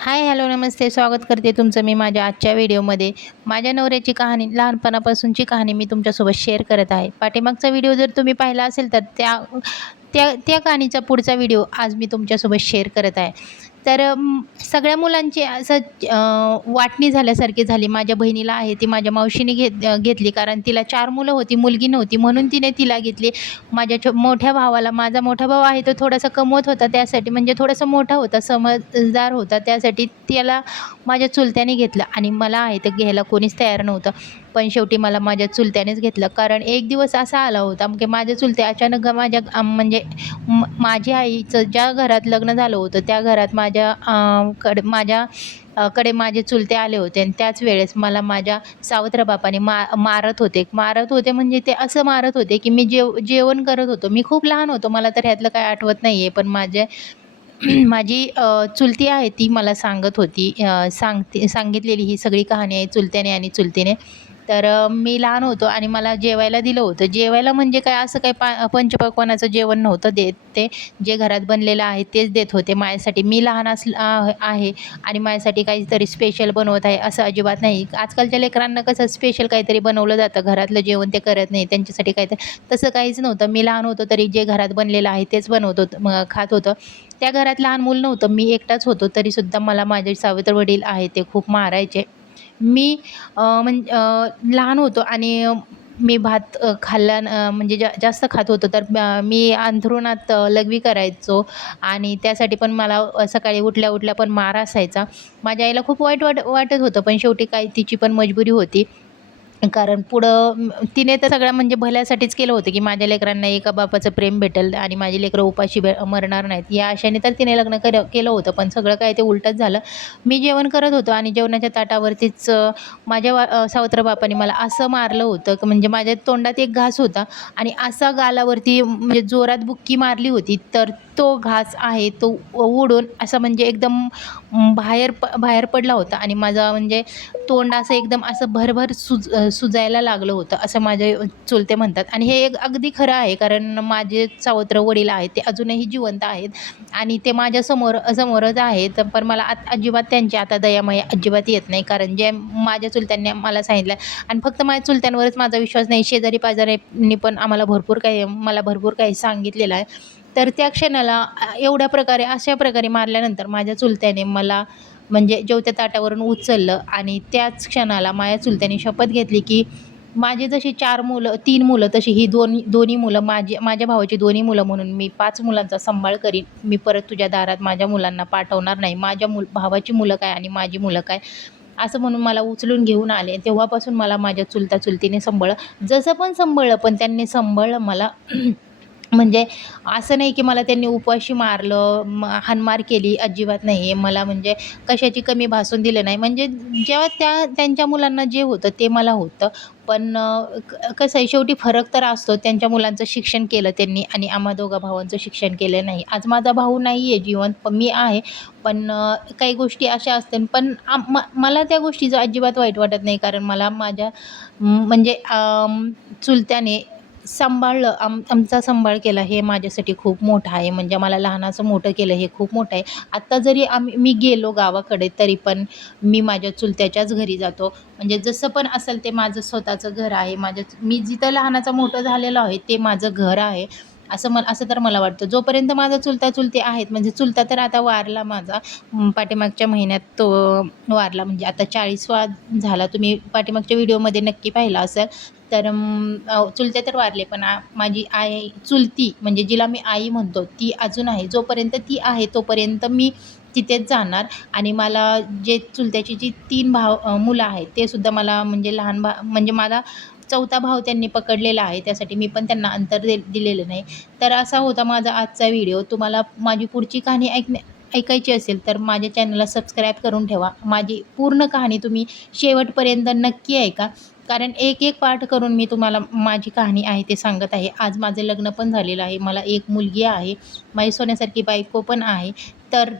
हाय, hello, नमस्ते. स्वागत करते तुमचं मी माझ्या आजच्या व्हिडिओमध्ये. माझ्या नवऱ्याची कहाणी, लहानपणापासूनची कहाणी मी तुमच्यासोबत शेअर करत आहे. पाठीमागचा व्हिडिओ जर तुम्ही पाहिला असेल तर त्या त्या त्या कहाणीचा पुढचा व्हिडिओ आज मी तुमच्यासोबत शेअर करत आहे. तर सगळ्या मुलांची असं वाटणी झाल्यासारखी झाली. माझ्या बहिणीला आहे ती माझ्या मावशीने घेतली, कारण तिला 4 मुलं होती, मुलगी नव्हती म्हणून तिने तिला घेतली. माझ्या मोठ्या भावाला, माझा मोठा भाऊ आहे तो थोडासा कमवत होता, त्यासाठी म्हणजे थोडासा मोठा होता, समजदार होता, त्यासाठी त्याला माझ्या चुलत्याने घेतलं आणि मला आहे ते घ्यायला कोणीच तयार नव्हतं. पण शेवटी मला माझ्या चुलत्यानेच घेतलं. कारण एक दिवस असा आला होता की माझे चुलते अचानक माझ्या म्हणजे माझ्या आईचं ज्या घरात लग्न झालं होतं त्या घरात कडे माझे चुलते आले होते आणि त्याच वेळेस मला माझ्या सावत्र बापाने मारत होते म्हणजे ते असं मारत होते की मी जेवण करत होतो. मी खूप लहान होतो, मला तर ह्यातलं काही आठवत नाही आहे. पण माझी चुलती आहे ती मला सांगत होती, सांगितलेली ही सगळी कहाणी आहे चुलत्याने आणि चुलतीने. तर मी लहान होतो आणि मला जेवायला दिलं होतं. जेवायला म्हणजे काय, असं काही पंचपक्वान्नाचं जेवण नव्हतं देत ते. जे घरात बनलेलं आहे तेच देत होते माझ्यासाठी. मी लहान आहे आणि माझ्यासाठी काहीतरी स्पेशल बनवत आहे असं अजिबात नाही. आजकालच्या लेकरांना कसं स्पेशल काहीतरी बनवलं जातं, घरातलं जेवण ते करत नाही, त्यांच्यासाठी काहीतरी तसं काहीच नव्हतं. मी लहान होतो तरी जे घरात बनलेलं आहे तेच बनवत होतं, मग खात होतं. त्या घरात लहान मूल नव्हतं, मी एकटाच होतो. तरीसुद्धा मला माझे सावत्र वडील आहे ते खूप मारायचे. मी लहान होतो आणि मी भात खाल्ला म्हणजे जास्त खात होतो, तर मी अंथरुणात लघवी करायचो आणि त्यासाठी पण मला सकाळी उठल्या-उठल्या पण मार असायचा. माझ्या आईला खूप वाईट वाटत होतं, पण शेवटी काय तिची पण मजबुरी होती. कारण पुढं तिने तर सगळं म्हणजे भल्यासाठीच केलं होतं, की माझ्या लेकरांना एका बापाचं प्रेम भेटेल आणि माझी लेकरं उपाशी मरणार नाहीत, या आशेने तर तिने लग्न केलं होतं. पण सगळं काय ते उलटंच झालं. मी जेवण करत होतो आणि जेवणाच्या ताटावरतीच माझ्या सावत्र बापाने मला असं मारलं होतं, की म्हणजे माझ्या तोंडात एक घास होता आणि असा गालावरती म्हणजे जोरात बुक्की मारली होती. तर तो घास आहे तो उडून असा म्हणजे एकदम बाहेर पडला होता आणि माझा म्हणजे तोंड असं एकदम असं भरभर सुजायला लागलं होतं, असं माझे चुलते म्हणतात. आणि हे एक अगदी खरं आहे, कारण माझे सावत्र वडील आहेत ते अजूनही जिवंत आहेत आणि ते माझ्या समोरच आहेत. पण मला अजिबात त्यांची आता दयामाया अजिबात येत नाही, कारण जे माझ्या चुलत्यांनी मला सांगितलं. आणि फक्त माझ्या चुलत्यांवरच माझा विश्वास नाही, शेजारी पाजाऱ्यांनी पण मला भरपूर काही सांगितलेलं आहे. तर त्या क्षणाला एवढ्या प्रकारे, अशा प्रकारे मारल्यानंतर माझ्या चुलत्याने मला म्हणजे जेवत्या ताटावरून उचललं आणि त्याच क्षणाला माझ्या चुलत्याने शपथ घेतली, की माझी जशी 3 मुलं तशी ही दोन्ही मुलं, माझ्या भावाची दोन्ही मुलं म्हणून मी 5 मुलांचा सांभाळ करीन. मी परत तुझ्या दारात माझ्या मुलांना पाठवणार नाही. माझ्या भावाची मुलं काय आणि माझी मुलं काय, असं म्हणून मला उचलून घेऊन आले. तेव्हापासून मला माझ्या चुलता-चुलतीने सांभाळलं. जसं पण सांभाळलं, पण त्यांनी सांभाळलं मला. म्हणजे असं नाही की मला त्यांनी उपाशी मारलं, हाणमार केली, अजिबात नाही आहे. मला म्हणजे कशाची कमी भासून दिलं नाही. म्हणजे जेव्हा त्यांच्या मुलांना जे होतं ते मला होतं. पण कसं आहे, शेवटी फरक तर असतो. त्यांच्या मुलांचं शिक्षण केलं त्यांनी आणि आम्हा दोघा भावांचं शिक्षण केलं नाही. आज माझा भाऊ नाही आहे जिवंत, पण मी आहे. पण काही गोष्टी अशा असतात. पण मला त्या गोष्टीचं अजिबात वाईट वाटत नाही, कारण मला माझ्या म्हणजे चुलत्याने सांभाळलं, आमचा सांभाळ केला, हे माझ्यासाठी खूप मोठं आहे. म्हणजे मला लहानाचं मोठं केलं हे खूप मोठं आहे. आत्ता जरी मी गेलो गावाकडे तरी पण मी माझ्या चुलत्याच्याच घरी जातो. म्हणजे जसं पण असेल ते माझं स्वतःचं घर आहे. मी जिथं लहानाचं मोठं झालेलो आहे ते माझं घर आहे. असं तर मला वाटतं. जोपर्यंत माझा चुलता-चुलती आहेत, म्हणजे चुलता तर आता वारला माझा, पाठीमागच्या महिन्यात तो वारला, म्हणजे आता 40वा झाला. तुम्ही पाठीमागच्या व्हिडिओमध्ये नक्की पाहिला असेल. तर चुलते तर वारले, पण माझी चुलती म्हणजे जिला मी आई म्हणतो ती अजून आहे. जोपर्यंत ती आहे तोपर्यंत मी तिथेच जाणार. आणि मला जे चुलत्याची जी 3 मुलं आहेत ते सुद्धा मला म्हणजे म्हणजे मला 4था भाव त्यांनी पकडलेला आहे. त्यासाठी मी पण त्यांना अंतर दिलेलं नाही. तर असा होता माझा आजचा व्हिडिओ. तुम्हाला माझी पुढची कहाणी ऐकायची असेल तर माझ्या चॅनलला सबस्क्राईब करून ठेवा. माझी पूर्ण कहाणी तुम्ही शेवटपर्यंत नक्की ऐका. कारण एक पार्ट करून मी तुम्हाला माझी कहाणी आहे ते सांगत आहे. आज माझं लग्न पण झालेलं आहे. मला एक मुलगी आहे. माझी सोन्यासारखी बायको पण आहे. तर